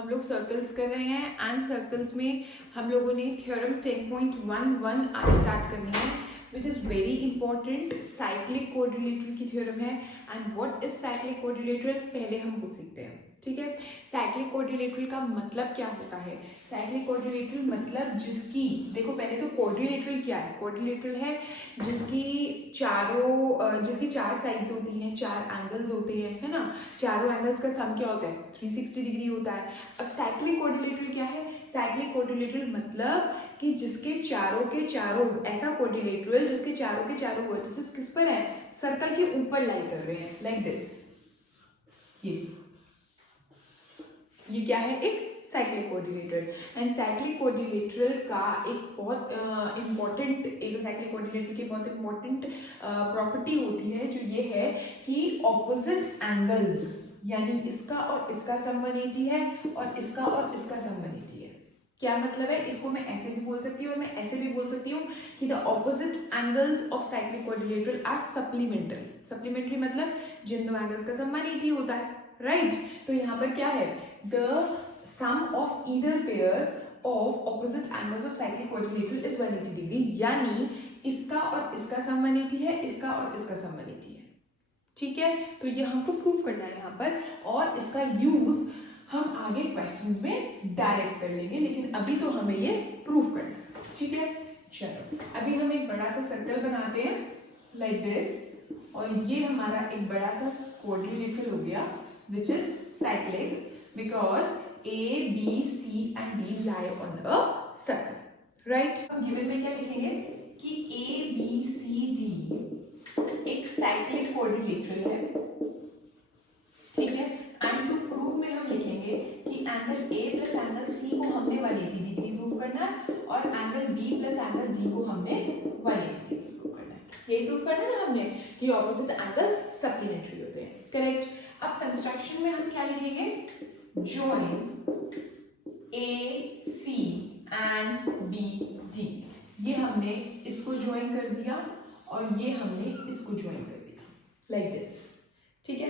हम लोग सर्कल्स कर रहे हैं एंड सर्कल्स में हम लोगों ने थ्योरम 10.11 आज स्टार्ट करनी है which is very important. Cyclic coordinator की थ्योरम है and what is cyclic coordinator पहले हम वो सीखते हैं। ठीक है, साइक्लिक कोऑर्डिनेटर का मतलब क्या होता है? साइक्लिक कोऑर्डिनेटर मतलब जिसकी, देखो पहले तो कोऑर्डिनेटर क्या है? कोऑर्डिनेटर है जिसकी चार साइड्स होती हैं, चार एंगल्स होते हैं, है ना। चारों एंगल्स का सम क्या होता है? 360 डिग्री होता है। अब साइक्लिक कोऑर्डिनेटर क्या है? साइक्लिक कोऑर्डिनेटर मतलब कि जिसके चारों के चारों, ऐसा कोऑर्डिनेटर जिसके चारों के चारों वर्टिसेस किस पर है? सर्कल के ऊपर लाई कर रहे हैं, लाइक दिस। ये क्या है? एक cyclic coordinator. And cyclic coordinator का एक बहुत इम्पॉर्टेंट, एक साइक्लिक कोऑर्डिनेटर की बहुत इम्पॉर्टेंट प्रॉपर्टी होती है जो ये है कि ऑपोजिट एंगल्स, यानी इसका और इसका सम 180 है और इसका और इसका सम 180 है। क्या मतलब है? इसको मैं ऐसे भी बोल सकती हूँ और मैं ऐसे भी बोल सकती हूँ कि the opposite angles of cyclic coordinator are supplementary. Supplementary मतलब जिन दो एंगल्स का सम 180 होता है, राइट। तो यहाँ पर क्या है? The sum of either pair of opposite angles of cyclic quadrilateral is 180 degree, यानी इसका और इसका सम 180 है, इसका और इसका सम 180 है। ठीक है, तो ये हमको प्रूव करना है यहाँ पर, और इसका यूज हम आगे क्वेश्चंस में डायरेक्ट कर लेंगे, लेकिन अभी तो हमें ये प्रूव करना है। ठीक है, चलो अभी हम एक बड़ा सा सर्कल बनाते हैं लाइक दिस, और ये हमारा एक बड़ा सा क्वाड्रिलेटरल हो गया which is cyclic because A, B, C and D lie on a circle, right? Given में क्या लिखेंगे कि A, B, C, D एक साइक्लिक कोऑर्डिनेटर है, ठीक है। एंड टू प्रूव में हम लिखेंगे कि angle A plus angle C को हमने 180 डिग्री प्रूव करना है और angle B plus angle D को हमने 180 डिग्री प्रूव करना है। यही प्रूव करना है ना हमने कि ऑपोजिट एंगल्स सप्लीमेंट्री होते हैं, करेक्ट। अब कंस्ट्रक्शन में हम क्या लिखेंगे? join A, C and B, D। ये हमने इसको ज्वाइन कर दिया और ये हमने इसको ज्वाइन कर दिया लाइक दिस, ठीक है।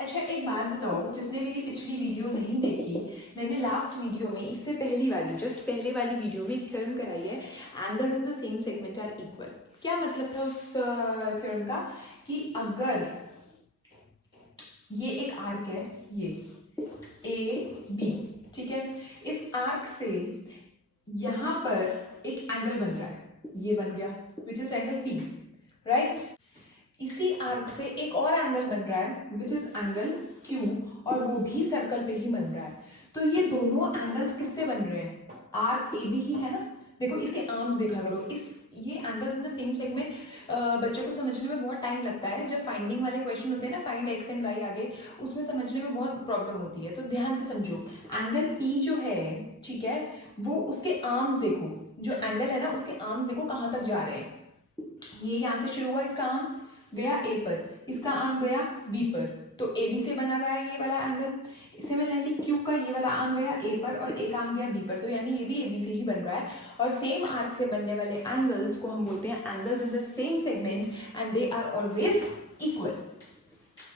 अच्छा एक बात बताओ, जिसने मेरी पिछली वीडियो नहीं देखी, मैंने लास्ट वीडियो में, इससे पहली वाली, जस्ट पहले वाली वीडियो में एक थ्योरम कराई है, angles in the same segment are equal. क्या मतलब था उस थ्योरम का? कि अगर ये एक आर्क है, ये A, B, ठीक है, इस आर्क से यहां पर एक एंगल बन रहा है, ये बन गया which is angle P, right. इसी आर्क से एक और एंगल बन रहा है विच इज एंगल Q, और वो भी सर्कल पे ही बन रहा है। तो ये दोनों एंगल्स किससे बन रहे हैं? आर्क AB ही है ना। देखो इसके आर्म्स देखा करो, इस ये angles in the same segment बच्चों को समझने में बहुत टाइम लगता है। जब फाइंडिंग वाले क्वेश्चन होते हैं ना, फाइंड एक्स एंड वाई आगे, उसमें समझने में बहुत प्रॉब्लम होती है। तो ध्यान से समझो, एंगल P जो है, ठीक है, वो उसके आर्म्स देखो, जो एंगल है ना उसके आर्म्स देखो कहाँ तक जा रहे हैं। ये यहाँ से शुरू हुआ, इसका आर्म गया A पर, इसका आर्म गया B पर, तो AB से बना गया ये वाला एंगल। सिमिलरली Q का ये वाला आर्म गया A पर और एक आर्म गया B पर, तो यानी ये भी AB से ही बन रहा है। और सेम आर्क से बनने वाले एंगल्स को हम बोलते हैं angles in the same segment and they are always equal,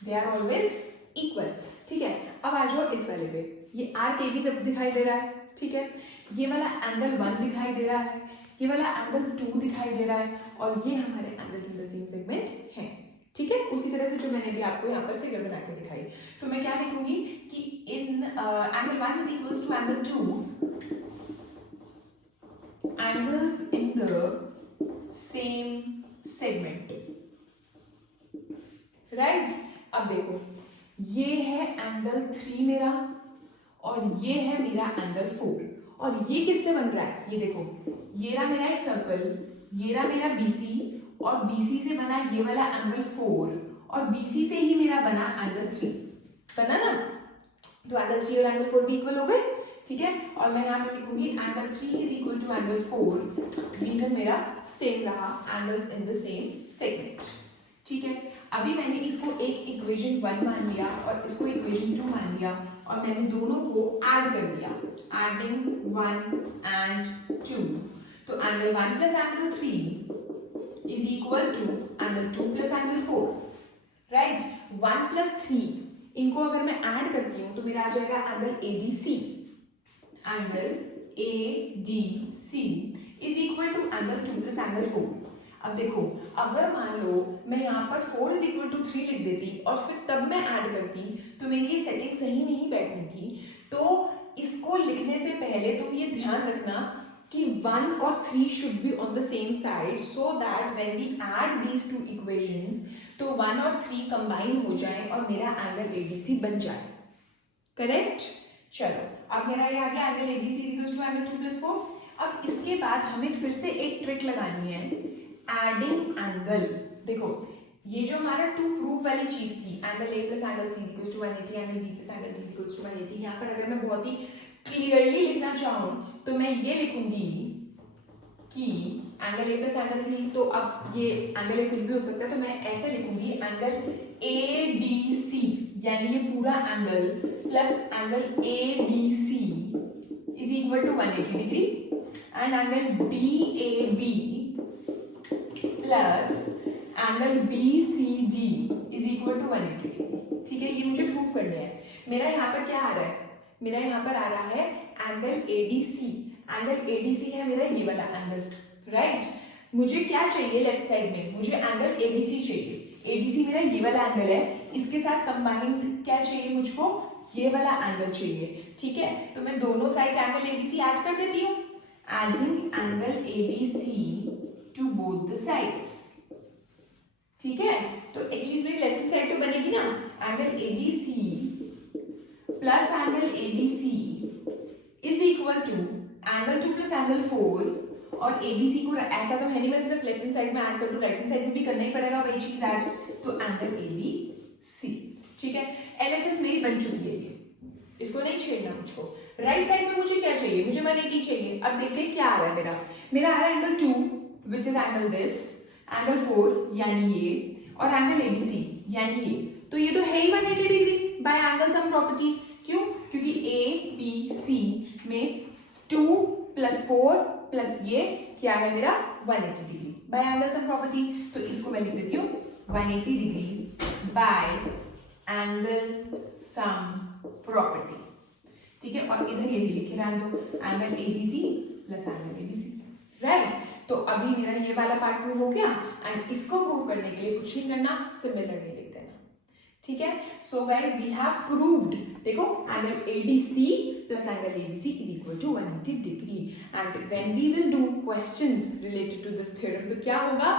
they are always equal, ठीक है। अब आ जाओ इस वाले पे, ये आर्क AB दिखाई दे रहा है, ठीक है, ये वाला एंगल 1 दिखाई दे रहा है, ये वाला एंगल 2 दिखाई दे रहा है, और ये हमारे angles in the same segment हैं, ठीक है। उसी तरह से जो मैंने भी आपको यहाँ पर फिगर बना के दिखाई, तो मैं क्या लिखूंगी कि इन angle 1 is equals to angle 2, angles in the same segment, right। अब देखो ये है एंगल 3 मेरा और ये है मेरा एंगल 4, और ये किससे बन रहा है? ये देखो, ये रहा मेरा एक सर्कल, ये रहा मेरा BC, और BC से बना ये वाला एंगल 4, और BC से ही मेरा बना एंगल 3, बना ना। तो एंगल 3 और एंगल 4 भी इक्वल हो गए, ठीक है। और मैं यहाँ पे लिखूंगी angle 3 is equal to angle 4, reason मेरा सेम रहा, angles in the same segment, ठीक है। अभी मैंने इसको एक इक्वेशन 1 मान लिया और इसको इक्वेशन 2 मान लिया, और मैंने दोनों को ऐड कर दिया, एडिंग 1 एंड 2, तो angle 1 plus angle 3 is equal to angle 2 plus angle 4, right. 1 plus 3 इनको अगर मैं ऐड करती हूँ तो मेरा आ जाएगा angle ADC, angle ADC is equal to angle 2 plus angle 4। अब देखो, अगर मान लो मैं यहाँ पर 4 इज इक्वल टू 3 लिख देती और फिर तब मैं ऐड करती तो मेरी ये सेटिंग सही नहीं बैठनी थी। तो इसको लिखने से पहले तुम ये ध्यान रखना कि 1 और 3 should be on the same side, so that when we add these two equations तो 1 और 3 कंबाइन हो जाए और मेरा एंगल ADC बन जाए। करेक्ट? चलो, अब मेरा ये आ गया angle ADC equals to angle 2 plus 4। अब इसके बाद हमें फिर से एक ट्रिक लगानी है, एडिंग एंगल। देखो, ये जो हमारा टू प्रूव वाली चीज थी, angle A plus angle C equals to 180, angle B plus angle D equals to 180, यहाँ पर अगर मैं बहुत ही क्लियरली लिखना चाहूँ तो मैं ये लिखूंगी कि angle A plus angle C, तो अब ये एंगल A कुछ भी हो सकता है, तो मैं ऐसे लिखूंगी एंगल ADC यानी ये पूरा angle plus angle ABC is equal to 180 degree and angle DAB plus angle BCD is equal to 180 degree. ठीक है, ये मुझे प्रूव करना है। मेरा यहाँ पर क्या आ रहा है? मेरा यहाँ पर आ रहा है एंगल ADC। एंगल ADC है मेरा ये वाला एंगल, राइट? मुझे क्या चाहिए लेफ्ट साइड में? मुझे एंगल ABC चाहिए। ADC मेरा ये वाला एंगल है, इसके साथ कंबाइंड क्या चाहिए मुझको? ये वाला एंगल चाहिए। ठीक है, तो मैं दोनों साइड एंगल ABC ऐड कर देती हूँ। Adding angle ABC to both the sides. ठीक है, तो एटलीस्ट मेरी लेफ्ट साइड तो बनेगी ना, angle ADC plus angle ABC is equal to angle 2 plus angle 4 और ABC को ऐसा तो है नहीं, मैं सिर्फ लेफ्ट हैंड साइड में ऐड कर दूं, राइट हैंड साइड में भी करना ही पड़ेगा वही चीज ऐड, तो एंगल ABC। ठीक है, LHS मेरी बन चुकी है ये, इसको नहीं छेड़ना मुझको। राइट साइड में मुझे क्या चाहिए? मुझे 180 चाहिए। अब देखते हैं क्या आ रहा है मेरा आ रहा है angle 2 which is angle this, angle 4 यानी ये, और एंगल ABC यानी ये। तो ये तो है ही 180 degree by angle sum property. क्यों? क्योंकि ABC में 2 प्लस 4 प्लस ये क्या है मेरा 180 degree by angle sum property. तो इसको मैं लिख देती हूँ 180 degree by angle sum property. ठीक है, और इधर ये भी लिखे रहने दो, angle ADC plus angle ABC, right? तो अभी मेरा ये वाला पार्ट प्रूव हो गया एंड इसको प्रूव करने के लिए कुछ नहीं करना, सिमिलरली लिख देना। ठीक है, so guys we have proved, देखो angle ADC plus angle ABC is equal to 180 degree and when we will do questions related to this theorem तो क्या होगा,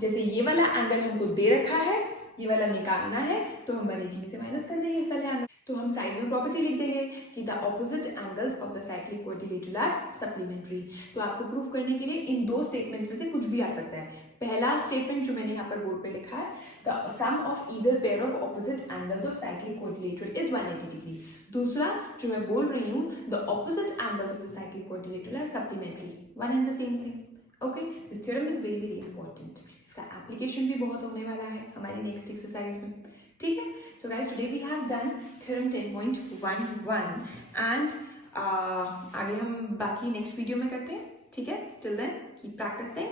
जैसे ये वाला एंगल हमको दे रखा है, ये वाला निकालना है, तो हम 180 में से माइनस कर देंगे इस वाले एंगल, तो हम साइड में प्रॉपर्टी लिख देंगे कि the opposite angles of the cyclic quadrilateral are supplementary. तो आपको प्रूव करने के लिए इन दो स्टेटमेंट्स में से कुछ भी आ सकता है। पहला स्टेटमेंट जो मैंने यहाँ पर बोर्ड पे लिखा है, the sum of either pair of opposite angles of cyclic quadrilateral is 180 degree. दूसरा जो मैं बोल रही हूँ, the opposite angles of the cyclic quadrilateral are supplementary, one and the same thing. Okay, this theorem is very very important. इसका application भी बहुत होने वाला है हमारी नेक्स्ट एक्सरसाइज में। ठीक है, so guys today we have done theorem 10.11 and आगे हम बाकी नेक्स्ट वीडियो में करते हैं। ठीक है, till then keep practicing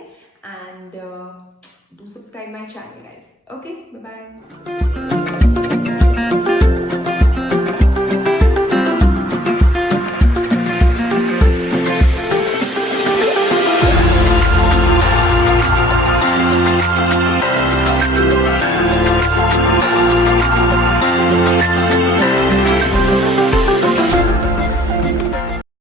and do subscribe my channel guys. Okay, bye bye.